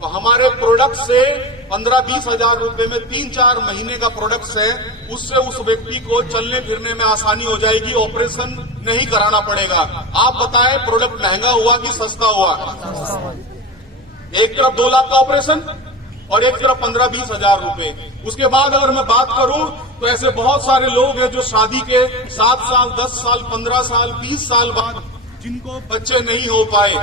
तो हमारे प्रोडक्ट से 15-20 हजार रुपए में 3-4 महीने का प्रोडक्ट है, उससे उस व्यक्ति को चलने फिरने में आसानी हो जाएगी, ऑपरेशन नहीं कराना पड़ेगा। आप बताएं प्रोडक्ट महंगा हुआ कि सस्ता हुआ? एक तरफ 2 लाख का ऑपरेशन और एक तरफ 15-20 हजार रुपए। उसके बाद अगर मैं बात करूं तो ऐसे बहुत सारे लोग हैं जो शादी के 7 साल, 10 साल, 15 साल, 20 साल बाद जिनको बच्चे नहीं हो पाए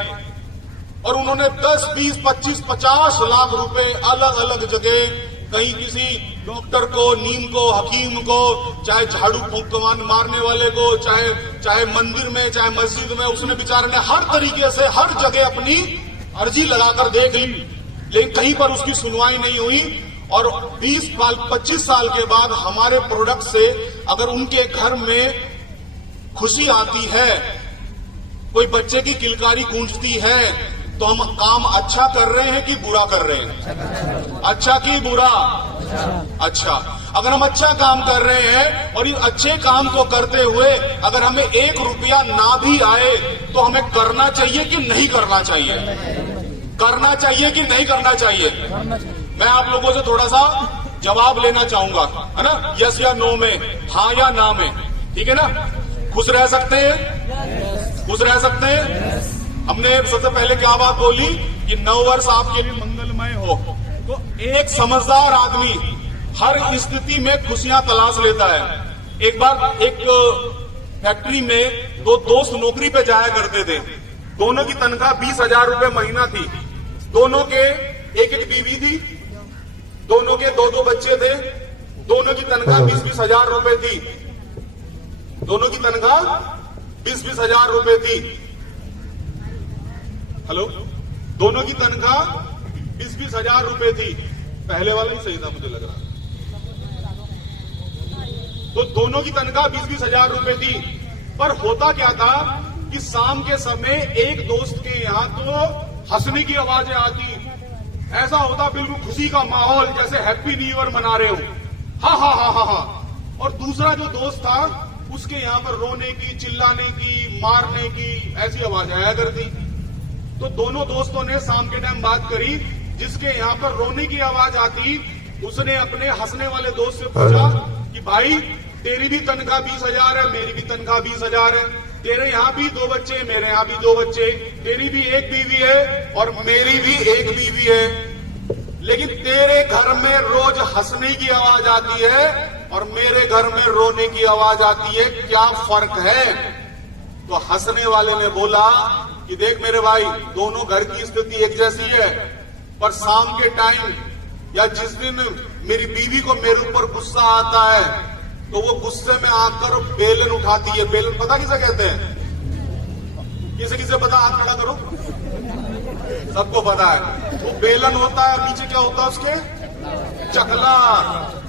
और उन्होंने 10, 20, 25, 50 लाख रुपए अलग अलग जगह, कहीं किसी डॉक्टर को, नीम को, हकीम को, चाहे झाड़ू फूंक मारने वाले को, चाहे मंदिर में, चाहे मस्जिद में, उसने बेचारे ने हर तरीके से हर जगह अपनी अर्जी लगाकर देख ली, लेकिन कहीं पर उसकी सुनवाई नहीं हुई। और 20 साल, 25 साल के बाद हमारे प्रोडक्ट से अगर उनके घर में खुशी आती है, कोई बच्चे की किलकारी गूंजती है, तो हम काम अच्छा कर रहे हैं कि बुरा कर रहे हैं? अच्छा कि बुरा? अच्छा। अगर हम अच्छा काम कर रहे हैं और इस अच्छे काम को करते हुए अगर हमें 1 रुपया ना भी आए तो हमें करना चाहिए कि नहीं करना चाहिए? करना चाहिए कि नहीं करना चाहिए? मैं आप लोगों से थोड़ा सा जवाब लेना चाहूंगा, है ना? यस या नो में, हाँ या ना में, ठीक है ना? खुश रह सकते हैं? खुश रह सकते हैं? हमने सबसे पहले क्या बात बोली कि 9 वर्ष आपके लिए मंगलमय हो। तो एक समझदार आदमी हर स्थिति में खुशियां तलाश लेता है। एक बार एक फैक्ट्री में 2 दोस्त नौकरी पे जाया करते थे। दोनों की तनख्वाह 20 हजार रुपए महीना थी। दोनों के एक बीवी थी, दोनों के 2 बच्चे थे। दोनों की तनख्वाह 20-20 हजार रुपए थी। दोनों की तनख्वाह 20-20 हजार रुपए थी। हेलो, दोनों की तनख्वाह 20-20 हजार रुपए थी। पहले वाला ही सही था मुझे लग रहा। तो दोनों की तनख्वाह 20-20 हजार रुपए थी। पर होता क्या था कि शाम के समय एक दोस्त के यहां तो हंसने की आवाजें आती, ऐसा होता बिल्कुल खुशी का माहौल, जैसे हैप्पी न्यू ईयर मना रहे हो, हा हा हा हा हा। और दूसरा जो दोस्त था उसके यहां पर रोने की, चिल्लाने की, मारने की ऐसी आवाज आया करती। तो दोनों दोस्तों ने शाम के टाइम बात करी। जिसके यहाँ पर रोने की आवाज आती उसने अपने हंसने वाले दोस्त से पूछा कि भाई तेरी भी तनख्वाह 20 हजार है, मेरी भी तनख्वाह 20 हजार है, तेरे यहाँ भी 2 बच्चे, मेरे यहाँ भी 2 बच्चे, तेरी भी 1 बीवी है और मेरी भी 1 बीवी है, लेकिन तेरे घर में रोज हंसने की आवाज आती है और मेरे घर में रोने की आवाज आती है, क्या फर्क है? तो हंसने वाले ने बोला कि देख मेरे भाई, दोनों घर की स्थिति एक जैसी है, पर शाम के टाइम या जिस दिन मेरी बीवी को मेरे ऊपर गुस्सा आता है तो वो गुस्से में आकर बेलन उठाती है। बेलन पता किसे कहते हैं? किसे किसे पता? हाथ खड़ा करो। सबको पता है। वो बेलन होता है, पीछे क्या होता है उसके? चकला।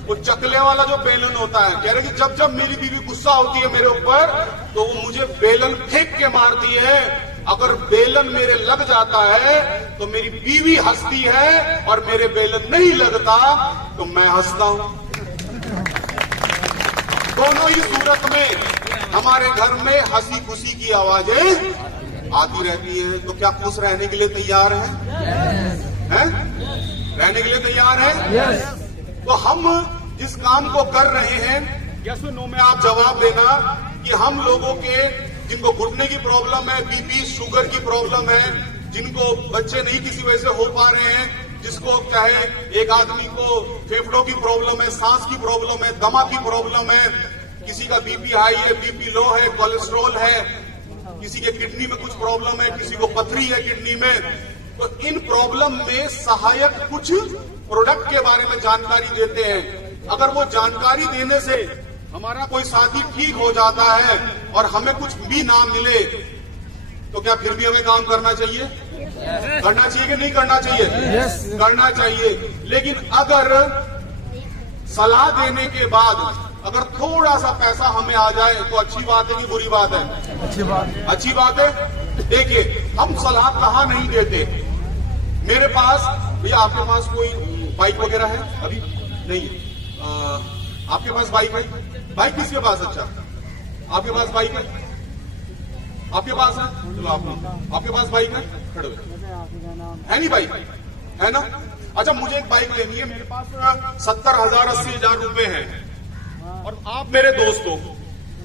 वो चकले वाला जो बेलन होता है, कह रहे कि जब जब मेरी बीवी गुस्सा होती है मेरे ऊपर तो वो मुझे बेलन फेंक के मारती है। अगर बेलन मेरे लग जाता है तो मेरी बीवी हंसती है और मेरे बेलन नहीं लगता तो मैं हंसता हूं। दोनों ही सूरत में हमारे घर में हंसी खुशी की आवाजें आती रहती है। तो क्या खुश रहने के लिए तैयार हैं? रहने के लिए तैयार हैं? तो हम जिस काम को कर रहे हैं, यस नो में आप जवाब देना कि हम लोगों के जिनको घुटने की प्रॉब्लम है, बीपी शुगर की प्रॉब्लम है, जिनको बच्चे नहीं किसी वजह से हो पा रहे हैं, जिसको चाहे एक आदमी को फेफड़ों की प्रॉब्लम है, सांस की प्रॉब्लम है, दमा की प्रॉब्लम है, किसी का बीपी हाई है, बीपी लो है, कोलेस्ट्रॉल है, किसी के किडनी में कुछ प्रॉब्लम है, किसी को पथरी है किडनी में। तो इन प्रॉब्लम में सहायक कुछ प्रोडक्ट के बारे में जानकारी देते हैं। अगर वो जानकारी देने से हमारा कोई साथी ठीक हो जाता है और हमें कुछ भी ना मिले तो क्या फिर भी हमें काम करना चाहिए? करना चाहिए कि नहीं करना चाहिए? करना चाहिए। लेकिन अगर सलाह देने के बाद अगर थोड़ा सा पैसा हमें आ जाए तो अच्छी बात है कि बुरी बात है? अच्छी बात है। देखिए, हम सलाह कहाँ नहीं देते। मेरे पास, भैया आपके पास कोई बाइक वगैरह है? अभी नहीं। आपके पास बाइक है? बाइक किसके पास? अच्छा, आपके पास बाइक है? आपके पास है? चलो आपके पास बाइक है, खड़े हो। है नहीं बाइक? है ना? अच्छा, मुझे एक बाइक लेनी है, मेरे पास 70,000 80,000 रुपए हैं और आप मेरे दोस्त हो,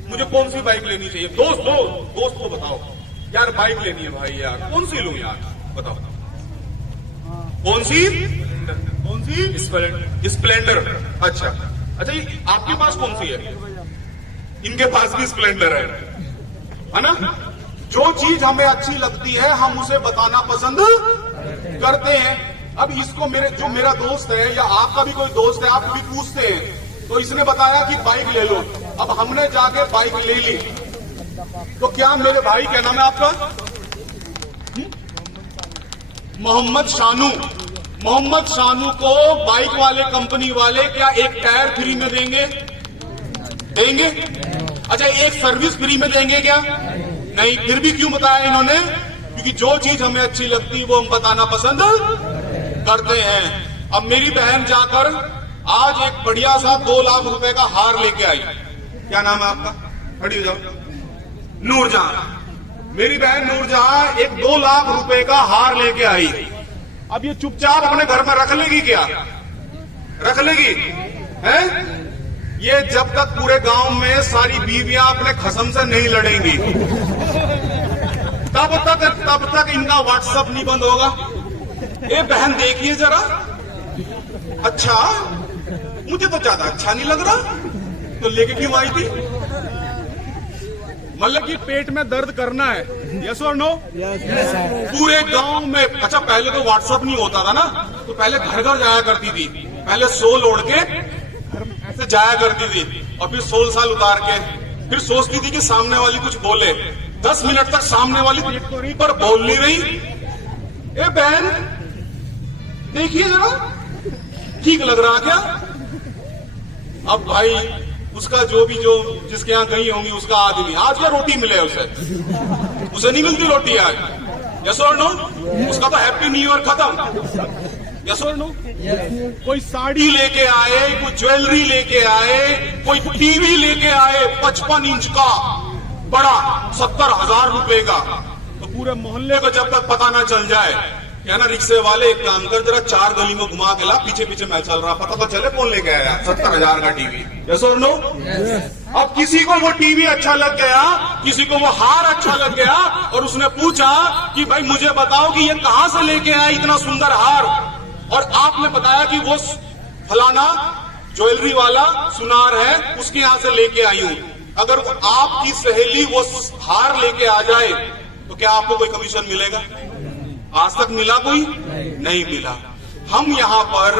मुझे कौन सी बाइक लेनी चाहिए? दोस्त को बताओ यार, बाइक लेनी है भाई यार, कौन सी लूं यार, बताओ कौन सी? स्प्लेंडर। अच्छा, ये आपके पास कौन सी है? इनके पास भी स्प्लेंडर है ना? जो चीज हमें अच्छी लगती है हम उसे बताना पसंद करते हैं। अब इसको जो मेरा दोस्त है या आपका भी कोई दोस्त है, आप भी पूछते हैं, तो इसने बताया कि बाइक ले लो। अब हमने जाके बाइक ले ली, तो क्या मेरे भाई, क्या नाम है आपका? मोहम्मद शानू को बाइक वाले, कंपनी वाले क्या एक टायर फ्री में देंगे? अच्छा, एक सर्विस फ्री में देंगे क्या? नहीं। फिर भी क्यों बताया इन्होंने? क्योंकि जो चीज हमें अच्छी लगती है वो हम बताना पसंद करते हैं। अब मेरी बहन जाकर आज एक बढ़िया सा 2 लाख रुपए का हार लेके आई। क्या नाम है आपका? खड़ी हो जाओ। नूरजहां। मेरी बहन नूरजहां एक 2 लाख रुपए का हार लेके आई। अब ये चुपचाप अपने घर में रख लेगी क्या? रख लेगी? है? ये जब तक पूरे गांव में सारी बीवियां अपने खसम से नहीं लड़ेंगी तब तक इनका व्हाट्सएप नहीं बंद होगा। ए बहन देखिए जरा, अच्छा मुझे तो ज्यादा अच्छा नहीं लग रहा, तो लेके क्यों आई थी? मतलब कि पेट में दर्द करना है, यस और नो? पूरे गांव में। अच्छा, पहले तो व्हाट्सएप नहीं होता था ना, तो पहले घर घर जाया करती थी, पहले सोल ओढ़ के ऐसे जाया करती थी और फिर 16 साल उतार के फिर सोचती थी कि सामने वाली कुछ बोले। 10 मिनट तक सामने वाली देख तो रही पर बोल नहीं रही। ए बहन देखिए जरा, ठीक लग रहा क्या? अब भाई उसका जो जिसके यहाँ गई होंगी उसका आदमी, आज क्या रोटी मिले उसे नहीं मिलती रोटी आज, यस और नो? उसका तो हैप्पी न्यू ईयर खत्म, यस और नो? कोई साड़ी लेके आए, कोई ज्वेलरी लेके आए, कोई टीवी लेके आए 55 इंच का बड़ा 70,000 रुपए का, तो पूरे मोहल्ले को जब तक पता ना चल जाए, क्या ना रिक्शे वाले एक काम कर, जरा 4 गली में घुमा के ला, पीछे पीछे मैं चल रहा, पता तो चले कौन लेके आया 70,000 का टीवी, यस और नो? अब किसी को वो टीवी अच्छा लग गया, किसी को वो हार अच्छा लग गया, और उसने पूछा कि भाई मुझे बताओ कि ये कहां से लेके आया इतना सुंदर हार, और आपने बताया कि वो फलाना ज्वेलरी वाला सुनार है, उसके यहां से लेके आई हूं। अगर आपकी सहेली वो हार लेके आ जाए तो क्या आपको कोई कमीशन मिलेगा? आज तक मिला कोई? नहीं मिला। हम यहाँ पर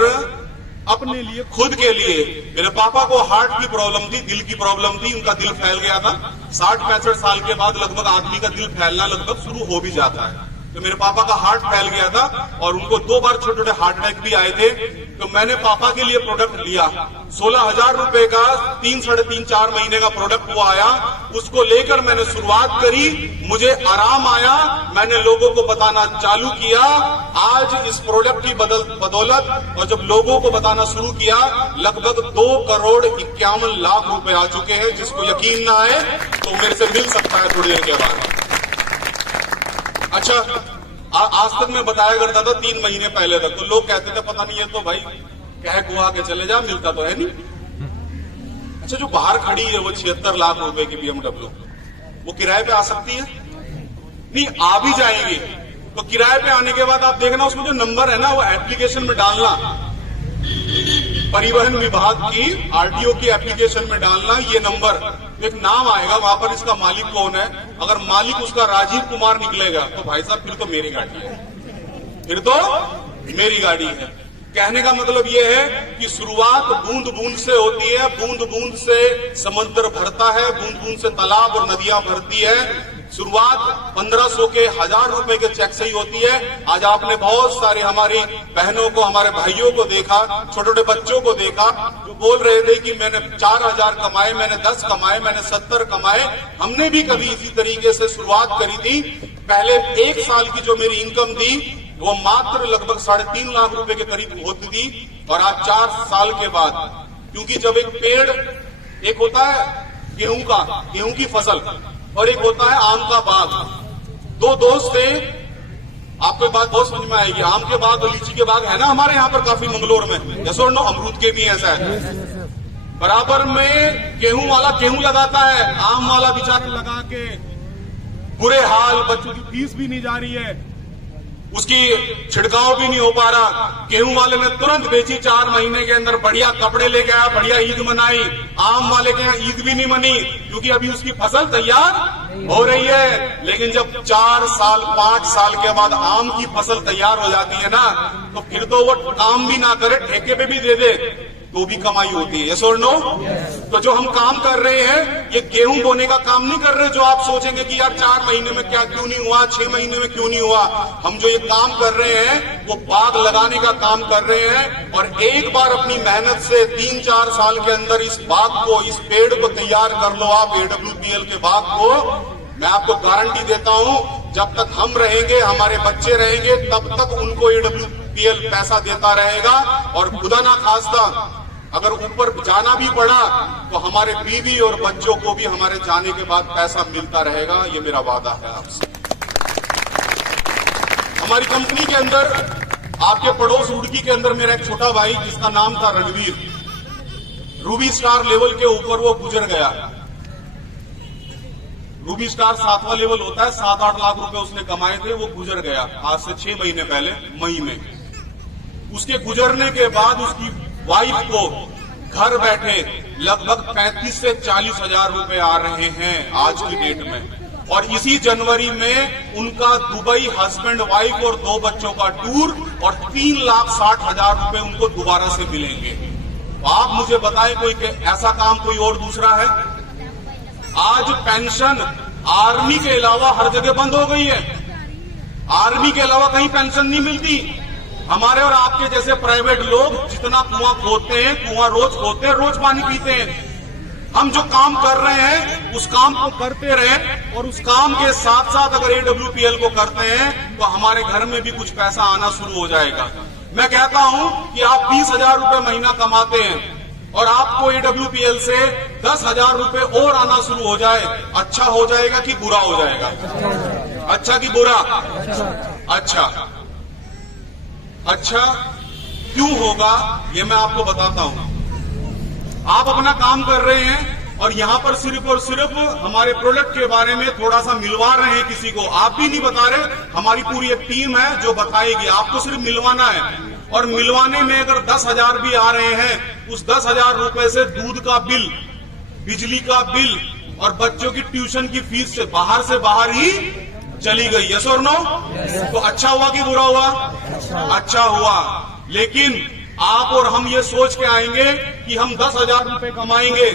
अपने लिए, खुद के लिए, मेरे पापा को हार्ट की प्रॉब्लम थी, दिल की प्रॉब्लम थी, उनका दिल फैल गया था। 60-65 साल के बाद लगभग आदमी का दिल फैलना लगभग शुरू हो भी जाता है, तो मेरे पापा का हार्ट फैल गया था और उनको 2 बार छोटे छोटे हार्ट अटैक भी आए थे। तो मैंने पापा के लिए प्रोडक्ट लिया, 16,000 रुपए का 3-4 महीने का प्रोडक्ट वो आया, उसको लेकर मैंने शुरुआत करी, मुझे आराम आया, मैंने लोगों को बताना चालू किया। आज इस प्रोडक्ट की बदौलत और जब लोगों को बताना शुरू किया, लगभग 2,51,00,000 रुपए आ चुके हैं। जिसको यकीन ना आए तो मेरे से मिल सकता है थोड़ी देर के बाद। अच्छा, आज तक मैं बताया करता था 3 महीने पहले तक, तो लोग कहते थे पता नहीं, ये तो भाई कह गुआ के चले जा, मिलता तो है नहीं। अच्छा, जो बाहर खड़ी है वो 76 लाख रुपए की BMW, वो किराए पे आ सकती है? नहीं, आ भी जाएंगी। तो किराए पे आने के बाद आप देखना, उसमें जो नंबर है ना, वो एप्लीकेशन में डालना, परिवहन विभाग की RTO की एप्लीकेशन में डालना ये नंबर, एक नाम आएगा वहां पर, इसका मालिक कौन है। अगर मालिक उसका राजीव कुमार निकलेगा तो भाई साहब फिर तो मेरी गाड़ी है, फिर तो मेरी गाड़ी है। कहने का मतलब ये है कि शुरुआत बूंद बूंद से होती है, बूंद बूंद से समुद्र भरता है, बूंद बूंद से तालाब और नदियां भरती है। शुरुआत 1500 के 1000 रुपए के चेक से ही होती है। आज आपने बहुत सारे हमारी बहनों को, हमारे भाइयों को देखा, छोटे छोटे बच्चों को देखा, जो बोल रहे थे कि मैंने 4000 कमाए, मैंने 10 कमाए, मैंने 70 कमाए। हमने भी कभी इसी तरीके से शुरुआत करी थी। पहले 1 साल की जो मेरी इनकम थी वो मात्र लगभग 3.5 लाख रुपए के करीब होती थी, और आज 4 साल के बाद, क्योंकि जब एक पेड़, एक होता है गेहूं की फसल और एक होता है आम का बाग, 2 दोस्त थे, आपको बात बहुत समझ में आएगी। आम के बाग और लीची के बाग है ना हमारे यहाँ पर काफी मंगलोर में, जैसे और नो अमरूद के भी ऐसा है। बराबर में गेहूं वाला गेहूं लगाता है, आम वाला बेचारा लगा के बुरे हाल, बच्चों की फीस भी नहीं जा रही है, उसकी छिड़काव भी नहीं हो पा रहा। गेहूं वाले ने तुरंत बेची 4 महीने के अंदर, बढ़िया कपड़े लेके आया, बढ़िया ईद मनाई। आम वाले के यहाँ ईद भी नहीं मनी क्योंकि अभी उसकी फसल तैयार हो रही है। लेकिन जब 4 साल 5 साल के बाद आम की फसल तैयार हो जाती है ना, तो फिर तो वो काम भी ना करे, ठेके पे भी दे दे तो भी कमाई होती है। यस और नो? तो जो हम काम कर रहे हैं, ये गेहूं बोने का काम नहीं कर रहे जो आप सोचेंगे कि यार 4 महीने में क्या क्यों नहीं हुआ, 6 महीने में क्यों नहीं हुआ। हम जो ये काम कर रहे हैं वो बाग लगाने का काम कर रहे हैं, और एक बार अपनी मेहनत से 3-4 साल के अंदर इस बाग को, इस पेड़ को तैयार कर लो आप, AWPL के बाग को। मैं आपको गारंटी देता हूं, जब तक हम रहेंगे, हमारे बच्चे रहेंगे, तब तक उनको AWPL पैसा देता रहेगा। और खुदा ना खास्ता अगर ऊपर जाना भी पड़ा तो हमारे बीवी और बच्चों को भी हमारे जाने के बाद पैसा मिलता रहेगा, ये मेरा वादा है आपसे। हमारी कंपनी के अंदर, आपके पड़ोस रुड़की के अंदर, मेरा एक छोटा भाई जिसका नाम था रणवीर, रूबी स्टार लेवल के ऊपर वो गुजर गया। रूबी स्टार 7वां लेवल होता है, 7-8 लाख रुपए उसने कमाए थे, वो गुजर गया आज से 6 महीने पहले, मई में। उसके गुजरने के बाद उसकी वाइफ को घर बैठे लगभग 35 से 40 हजार रुपए आ रहे हैं आज की डेट में। और इसी जनवरी में उनका दुबई हस्बैंड वाइफ और 2 बच्चों का टूर, और 3,60,000 रुपए उनको दोबारा से मिलेंगे। तो आप मुझे बताएं कोई ऐसा काम कोई और दूसरा है? आज पेंशन आर्मी के अलावा हर जगह बंद हो गई है। आर्मी के अलावा कहीं पेंशन नहीं मिलती। हमारे और आपके जैसे प्राइवेट लोग जितना कुआं खोदते हैं, कुआं रोज खोदते हैं, रोज पानी पीते हैं। हम जो काम कर रहे हैं उस काम को करते रहें, और उस काम के साथ साथ अगर AWPL को करते हैं तो हमारे घर में भी कुछ पैसा आना शुरू हो जाएगा। मैं कहता हूं कि आप 20,000 रुपए महीना कमाते हैं और आपको AWPL से 10,000 रुपए और आना शुरू हो जाए, अच्छा हो जाएगा कि बुरा हो जाएगा? अच्छा कि बुरा? अच्छा क्यों होगा ये मैं आपको बताता हूं। आप अपना काम कर रहे हैं और यहां पर सिर्फ और सिर्फ हमारे प्रोडक्ट के बारे में थोड़ा सा मिलवा रहे हैं किसी को, आप भी नहीं बता रहे, हमारी पूरी एक टीम है जो बताएगी, आपको सिर्फ मिलवाना है। और मिलवाने में अगर 10,000 भी आ रहे हैं, उस 10,000 रुपए से दूध का बिल, बिजली का बिल और बच्चों की ट्यूशन की फीस से बाहर ही चली गई। यस और नो? तो अच्छा हुआ कि बुरा हुआ? अच्छा हुआ। लेकिन आप और हम ये सोच के आएंगे कि हम 10,000 रुपए कमाएंगे,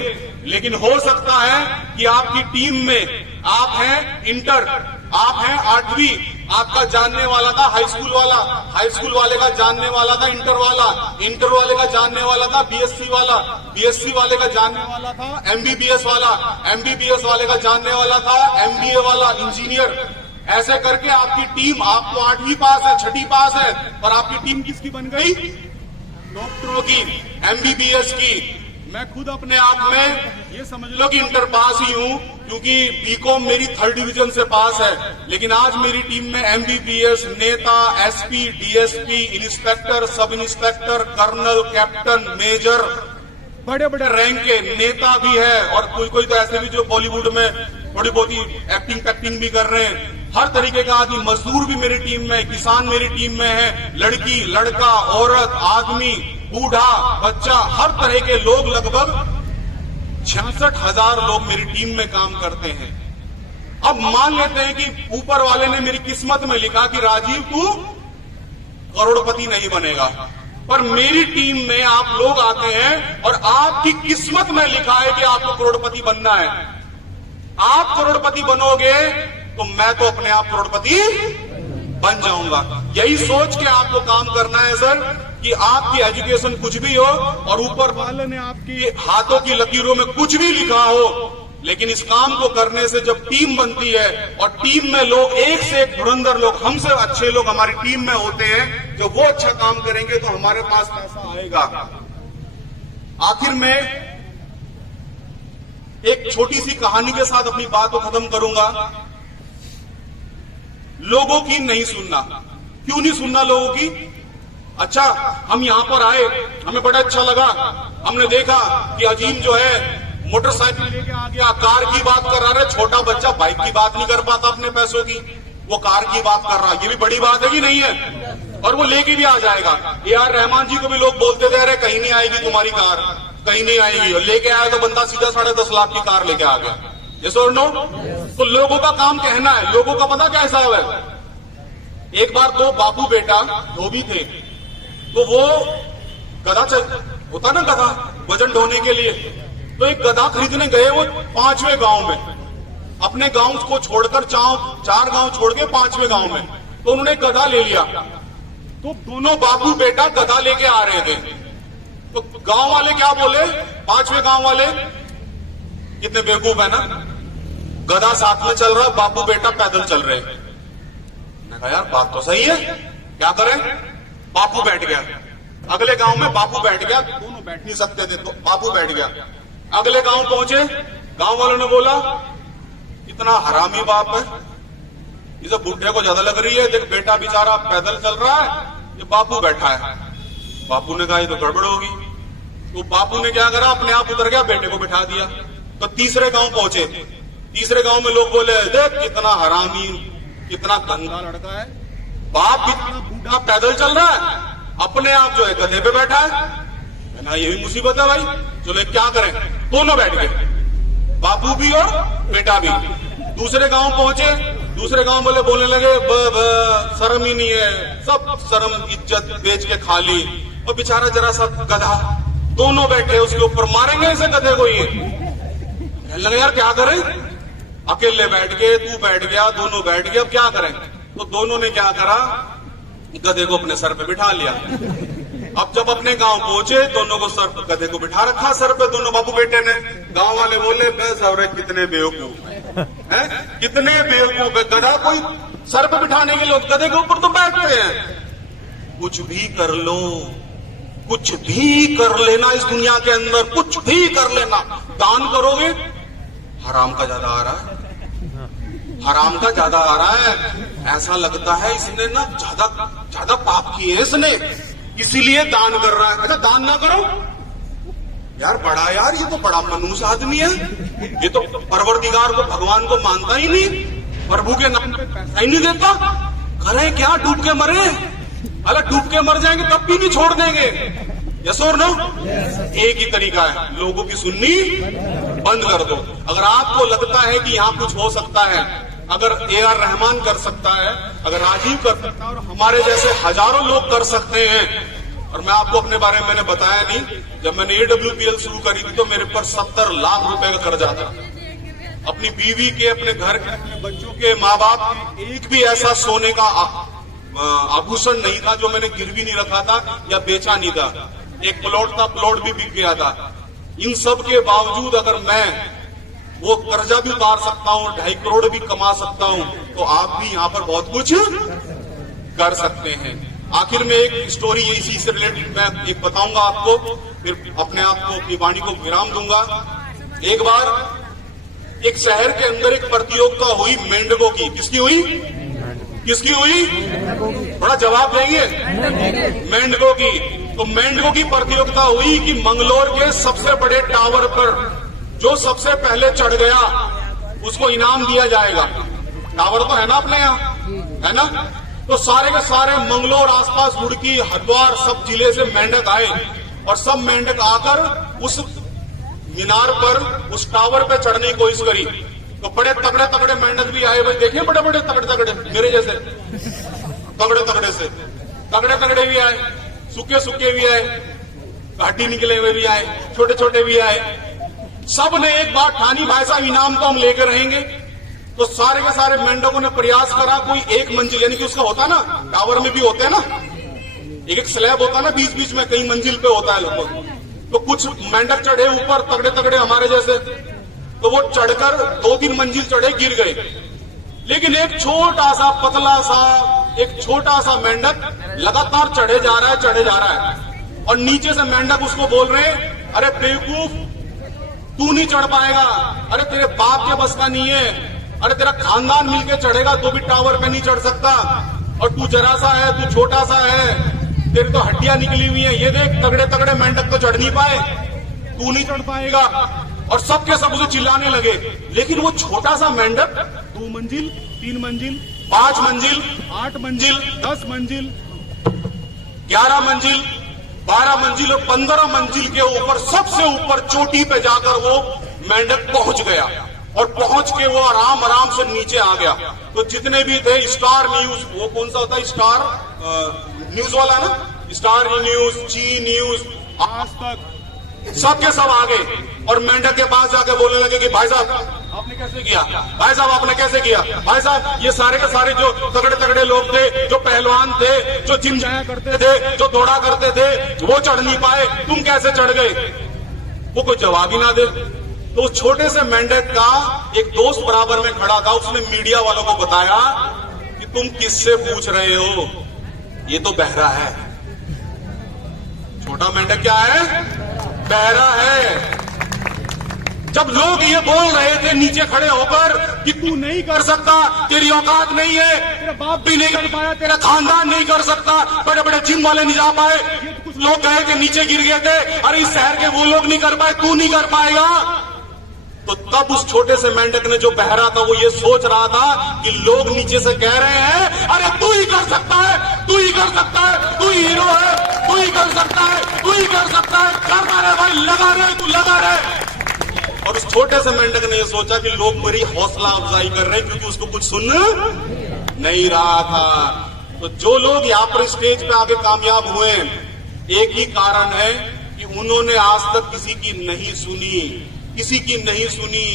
लेकिन हो सकता है कि आपकी टीम में आप हैं इंटर, आप हैं 8वीं, आपका जानने वाला था हाई स्कूल वाला, हाई स्कूल वाले का जानने वाला था इंटर वाला, इंटर वाले का जानने वाला था BSc वाला, BSc वाले का जानने वाला था MBBS वाला, MBBS वाले का जानने वाला था MBA वाला, इंजीनियर। ऐसे करके आपकी टीम, आप तो 8वीं पास है, 6ठी पास है, पर आपकी टीम किसकी बन गई? डॉक्टरों की, MBBS की। मैं खुद अपने आप में ये समझ लो कि इंटर पास ही हूं, क्योंकि BCom मेरी 3rd डिवीजन से पास है। लेकिन आज मेरी टीम में MBBS, नेता, SP, DSP, inspector, sub inspector, colonel, captain, major, बड़े बड़े रैंक के नेता भी है, और कोई तो ऐसे भी जो बॉलीवुड में थोड़ी बहुत ही एक्टिंग भी कर रहे हैं। हर तरीके का आदमी, मजदूर भी मेरी टीम में, किसान मेरी टीम में है, लड़की, लड़का, औरत, आदमी, बूढ़ा, बच्चा, हर तरह के लोग, लगभग 66,000 लोग मेरी टीम में काम करते हैं। अब मान लेते हैं कि ऊपर वाले ने मेरी किस्मत में लिखा कि राजीव तू करोड़पति नहीं बनेगा, पर मेरी टीम में आप लोग आते हैं और आपकी किस्मत में लिखा है कि आपको करोड़पति बनना है। आप करोड़पति बनोगे तो मैं तो अपने आप करोड़पति बन जाऊंगा। यही सोच के आपको काम करना है सर, कि आपकी एजुकेशन कुछ भी हो और ऊपर वाले ने आपकी हाथों की लकीरों में कुछ भी लिखा हो, लेकिन इस काम को करने से जब टीम बनती है और टीम में लोग, एक से एक धुरंधर लोग, हमसे अच्छे लोग हमारी टीम में होते हैं, जब वो अच्छा काम करेंगे तो हमारे पास पैसा आएगा। आखिर में एक छोटी सी कहानी के साथ अपनी बात को खत्म करूंगा। लोगों की नहीं सुनना, क्यों नहीं सुनना लोगों की? अच्छा, हम यहां पर आए, हमें बड़ा अच्छा लगा, हमने देखा कि अजीम जो है मोटरसाइकिल लेके आ गया, कार की बात कर रहा है। छोटा बच्चा बाइक की बात नहीं कर पाता अपने पैसों की, वो कार की बात कर रहा है। ये भी बड़ी बात है कि नहीं है? और वो लेके भी आ जाएगा। AR रहमान जी को भी लोग बोलते थे, अरे कहीं नहीं आएगी तुम्हारी कार, कहीं नहीं आएगी, और लेके आया तो बंदा सीधा 3.5 लाख की कार लेके आ गया। यस और नो? तो लोगों का काम कहना है, लोगों का पता क्या हिसाब है। एक बार 2 बापू बेटा धोबी थे, तो वो गधा होता ना, गधा वजन ढोने के लिए, तो एक गधा खरीदने गए वो 5वें गांव में, अपने गांव को छोड़कर 4 गांव छोड़ के 5वें गांव में, तो उन्होंने गधा ले लिया। तो दोनों बापू बेटा गधा लेके आ रहे थे, तो गांव वाले क्या बोले, 5वें गांव वाले, कितने बेवकूफ है ना, गधा साथ में चल रहा, बापू बेटा पैदल चल रहे। मैंने कहा यार बात तो सही है, क्या करें? बापू बैठ गया, अगले गांव में बापू बैठ गया, दोनों बैठ नहीं सकते थे तो बापू बैठ गया। अगले गांव पहुंचे, गांव वालों ने बोला इतना हरामी बाप है, इसे बुढ़े को ज्यादा लग रही है, देख बेटा बेचारा पैदल चल रहा है, ये बापू बैठा है। बापू ने कहा ये तो गड़बड़ होगी, तो बापू ने क्या करा, अपने आप उतर गया, बेटे को बिठा दिया। तो तीसरे गांव पहुंचे, तीसरे गांव में लोग बोले देख कितना हरामी, कितना गंदा लड़का है, बाप इतना बूढ़ा पैदल चल रहा है, अपने आप जो है गधे पे बैठा है ना, ये भी मुसीबत है भाई, चलो क्या करें? दोनों बैठ गए, बापू भी और बेटा भी। दूसरे गांव पहुंचे, दूसरे गांव वाले बोलने लगे शर्म ही नहीं है, सब शर्म इज्जत बेच के खा ली, और बेचारा जरा सा गधा, दोनों बैठे उसके ऊपर, मारेंगे ऐसे गधे को। ये कहने लगे यार क्या करें, अकेले बैठ गए, तू बैठ गया, दोनों बैठ गए, अब क्या करें? तो दोनों ने क्या करा, गधे को अपने सर पे बिठा लिया। अब जब अपने गांव पहुंचे, दोनों को सर गधे को बिठा रखा सर पे, दोनों बापू बेटे ने। गांव वाले बोले बस और कितने बेवकूफ है, कितने बेवकूफ है, गधा कोई सर पे बिठाने के लिए, गधे के ऊपर तो बैठते हैं। कुछ भी कर लो, कुछ भी कर लेना इस दुनिया के अंदर, कुछ भी कर लेना, दान करोगे हराम का ज्यादा आ रहा है, हराम का ज्यादा आ रहा है। ऐसा लगता है इसने ना ज्यादा पाप किए इसने, इसीलिए दान कर रहा है। अच्छा दान ना करो यार, बड़ा यार ये तो बड़ा मनुष्य आदमी है, ये तो परवरदिगार को भगवान को मानता ही नहीं, प्रभु के नाम पे पैसा ही नहीं देता, करे क्या, डूब के मरे, अरे डूब के मर जाएंगे तब भी नहीं छोड़ देंगे। यस और नो? एक ही तरीका है, लोगों की सुननी बंद कर दो। अगर आपको लगता है कि यहाँ कुछ हो सकता है, अगर AR रहमान कर सकता है, अगर राजीव कर सकता है, और हमारे जैसे हजारों लोग कर सकते हैं। और मैं आपको अपने बारे में मैंने बताया नहीं, जब मैंने AWPL शुरू करी थी तो मेरे पर 70 लाख रुपए का कर्जा था। अपनी बीवी के, अपने घर के, अपने बच्चों के, माँ बाप के, एक भी ऐसा सोने का आभूषण नहीं था जो मैंने गिरवी नहीं रखा था या बेचा नहीं था। एक प्लॉट था, प्लॉट भी बिक गया था। इन सब के बावजूद अगर मैं वो कर्जा भी उतार सकता हूँ, 2.5 करोड़ भी कमा सकता हूँ, तो आप भी यहाँ पर बहुत कुछ कर सकते हैं। आखिर में एक स्टोरी इसी से रिलेटेड मैं एक बताऊंगा आपको, फिर अपने आप को, अपनी वाणी को विराम दूंगा। एक बार एक शहर के अंदर एक प्रतियोगिता हुई मेंढकों की। किसकी हुई? किसकी हुई? थोड़ा जवाब देंगे। मेंढकों की। तो मेंढकों की प्रतियोगिता हुई कि मंगलोर के सबसे बड़े टावर पर जो सबसे पहले चढ़ गया उसको इनाम दिया जाएगा। टावर तो है ना अपने यहाँ, है ना? तो सारे के सारे मंगलोर, आसपास रुड़की, हरिद्वार, सब जिले से मेंढक आए और सब मेंढक आकर उस मीनार पर, उस टावर पे चढ़ने की कोशिश करी। तो बड़े तगड़े तगड़े मेंढक भी आए भाई, देखिए बड़े बड़े तगड़े तगड़े, मेरे जैसे तगड़े तगड़े से तगड़े तगड़े भी आए, सूखे सूखे भी आए, घाटी निकले हुए भी आए, छोटे छोटे भी आए। सब ने एक बात ठानी, भाई साहब इनाम तो हम लेकर रहेंगे। तो सारे के सारे मेंढकों ने प्रयास करा, कोई एक मंजिल, यानी कि उसका होता है ना, टावर में भी होते हैं ना, एक एक स्लैब होता है ना, बीच बीच में कई मंजिल पे होता है लगभग। तो कुछ मेंढक चढ़े ऊपर, तगड़े तगड़े हमारे जैसे, तो वो चढ़कर 2-3 मंजिल चढ़े, गिर गए। लेकिन एक छोटा सा, पतला सा, एक छोटा सा मेंढक लगातार चढ़े जा रहा है, चढ़े जा रहा है। और नीचे से मेंढक उसको बोल रहे हैं, अरे बेवकूफ, तू नहीं चढ़ पाएगा, अरे तेरे बाप के बस का नहीं है, अरे तेरा खानदान मिलके चढ़ेगा तो भी टावर पे नहीं चढ़ सकता, और तू जरा सा है, तू छोटा सा है, तेरी तो हड्डियां निकली हुई है, ये देख तगड़े तगड़े मेंढक तो चढ़ नहीं पाए, तू नहीं चढ़ पाएगा। और सबके सब उसे चिल्लाने लगे। लेकिन वो छोटा सा मेंढक 2 मंजिल, 3 मंजिल, 5 मंजिल, 8 मंजिल, 10 मंजिल, 11 मंजिल, 12 मंजिल और 15 मंजिल के ऊपर, सबसे ऊपर चोटी पे जाकर वो मेंढक पहुंच गया। और पहुंच के वो आराम आराम से नीचे आ गया। तो जितने भी थे स्टार न्यूज, वो कौन सा होता है स्टार न्यूज वाला ना, स्टार न्यूज, जी न्यूज, आज तक, सबके सब आ गए और मेंढक के पास जाके बोलने लगे कि भाई साहब आपने कैसे किया, भाई साहब आपने कैसे किया, भाई साहब ये सारे के सारे जो तगड़े तगड़े लोग थे, जो पहलवान थे, जो जिम जाया करते थे, जो दौड़ा करते थे, वो चढ़ नहीं पाए, तुम कैसे चढ़ गए। वो कोई जवाब ही ना दे। तो उस छोटे से मेंढक का एक दोस्त बराबर में खड़ा था, उसने मीडिया वालों को बताया कि तुम किससे पूछ रहे हो, ये तो बहरा है। छोटा मेंढक क्या है, बहरा है। जब लोग ये बोल रहे थे नीचे खड़े होकर कि तू नहीं कर सकता, तेरी औकात नहीं है, तेरा बाप भी नहीं कर पाया, तेरा खानदान नहीं कर सकता, बड़े बड़े जिम वाले नहीं जा पाए, कुछ लोग गए थे नीचे गिर गए थे, अरे इस शहर के वो लोग नहीं कर पाए, तू नहीं कर पाएगा। तो तब उस छोटे से मेंढक ने जो बहरा था वो ये सोच रहा था कि लोग नीचे से कह रहे हैं अरे तू ही कर सकता है, तू ही कर सकता है, तू ही हीरो है, तू ही कर सकता है, तू ही कर सकता है, करता रहे भाई, लगा रहे, तू लगा रहे। और उस छोटे से मेंढक ने ये सोचा कि लोग मेरी हौसला अफजाई कर रहे हैं, क्योंकि उसको कुछ सुन नहीं रहा था। तो जो लोग यहाँ पर स्टेज पे आके कामयाब हुए, एक ही कारण है कि उन्होंने आज तक किसी की नहीं सुनी, किसी की नहीं सुनी,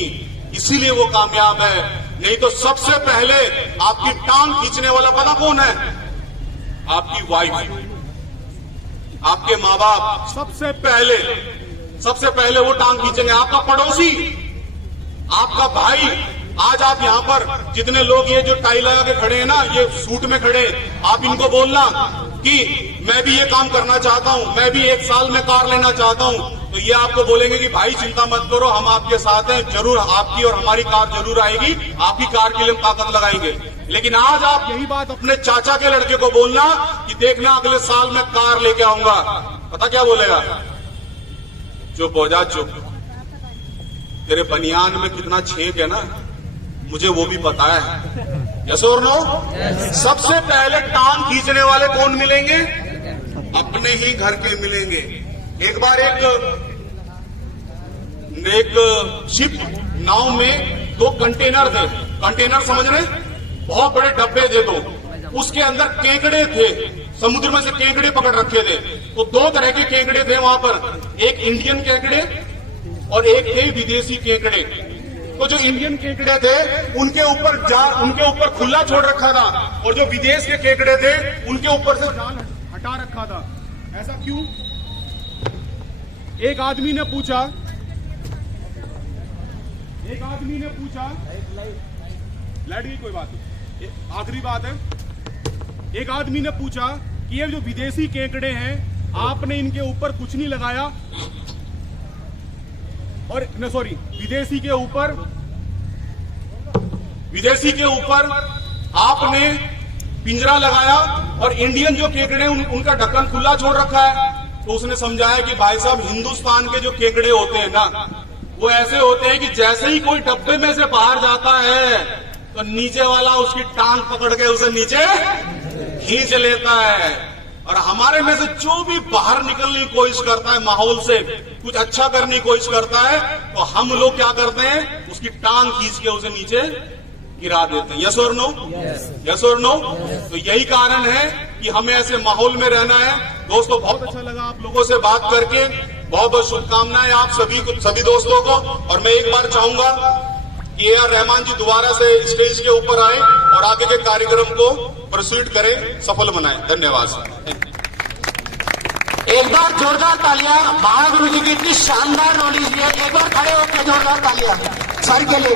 इसीलिए वो कामयाब है। नहीं तो सबसे पहले आपकी टांग खींचने वाला पता कौन है, आपकी वाइफ, आपके माँ बाप, सबसे पहले वो टांग खींचेंगे। आपका पड़ोसी, आपका भाई। आज आप यहाँ पर जितने लोग ये जो टाई लगा के खड़े हैं ना, ये सूट में खड़े, आप इनको बोलना कि मैं भी ये काम करना चाहता हूँ, मैं भी 1 साल में कार लेना चाहता हूँ, तो ये आपको बोलेंगे कि भाई चिंता मत करो, हम आपके साथ हैं, जरूर आपकी और हमारी कार जरूर आएगी, आपकी कार के लिए हम ताकत लगाएंगे। लेकिन आज आप यही बात अपने चाचा के लड़के को बोलना कि देखना अगले साल मैं कार लेके आऊंगा, पता क्या बोलेगा, चुप हो जा, चुप, तेरे बनियान में कितना छेद है ना, मुझे वो भी पता है। यस और नो? सबसे पहले टांग खींचने वाले कौन मिलेंगे, अपने ही घर के मिलेंगे। एक बार एक शिप नाव में 2 कंटेनर थे, कंटेनर समझ रहे, बहुत बड़े डब्बे थे, तो उसके अंदर केकड़े थे, समुद्र में से केकड़े पकड़ रखे थे। तो 2 तरह के केकड़े थे वहां पर, एक इंडियन केकड़े और एक थे विदेशी केकड़े। तो जो इंडियन केकड़े थे उनके ऊपर खुला छोड़ रखा था, और जो विदेश के केकड़े थे उनके ऊपर से जाल हटा रखा था। ऐसा क्यों? एक आदमी ने पूछा, लाइट की कोई बात नहीं, आखिरी बात है। एक आदमी ने पूछा कि ये जो विदेशी केकड़े हैं, आपने इनके ऊपर कुछ नहीं लगाया, और सॉरी विदेशी के ऊपर आपने पिंजरा लगाया, और इंडियन जो केकड़े उनका ढक्कन खुला छोड़ रखा है। तो उसने समझाया कि भाई साहब, हिंदुस्तान के जो केकड़े होते हैं ना, वो ऐसे होते हैं कि जैसे ही कोई डब्बे में से बाहर जाता है तो नीचे वाला उसकी टांग पकड़ के उसे नीचे खींच लेता है। और हमारे में से जो भी बाहर निकलने की कोशिश करता है, माहौल से कुछ अच्छा करने की कोशिश करता है, तो हम लोग क्या करते हैं, उसकी टांग खींच के उसे नीचे गिरा देते हैं। यस और नो? यस और नो? तो यही कारण है कि हमें ऐसे माहौल में रहना है। दोस्तों, बहुत अच्छा लगा आप लोगों से बात करके, बहुत बहुत शुभकामनाएं आप सभी दोस्तों को। और मैं एक बार चाहूंगा कि ए आर रहमान जी दोबारा से स्टेज के ऊपर आए और आगे के कार्यक्रम को प्रोसीड करें, सफल बनाएं। धन्यवाद। एक बार जोरदार तालियां महागुरु जी की इतनी शानदार नॉलेज है। एक बार खड़े होकर जोरदार तालियां सर के लिए।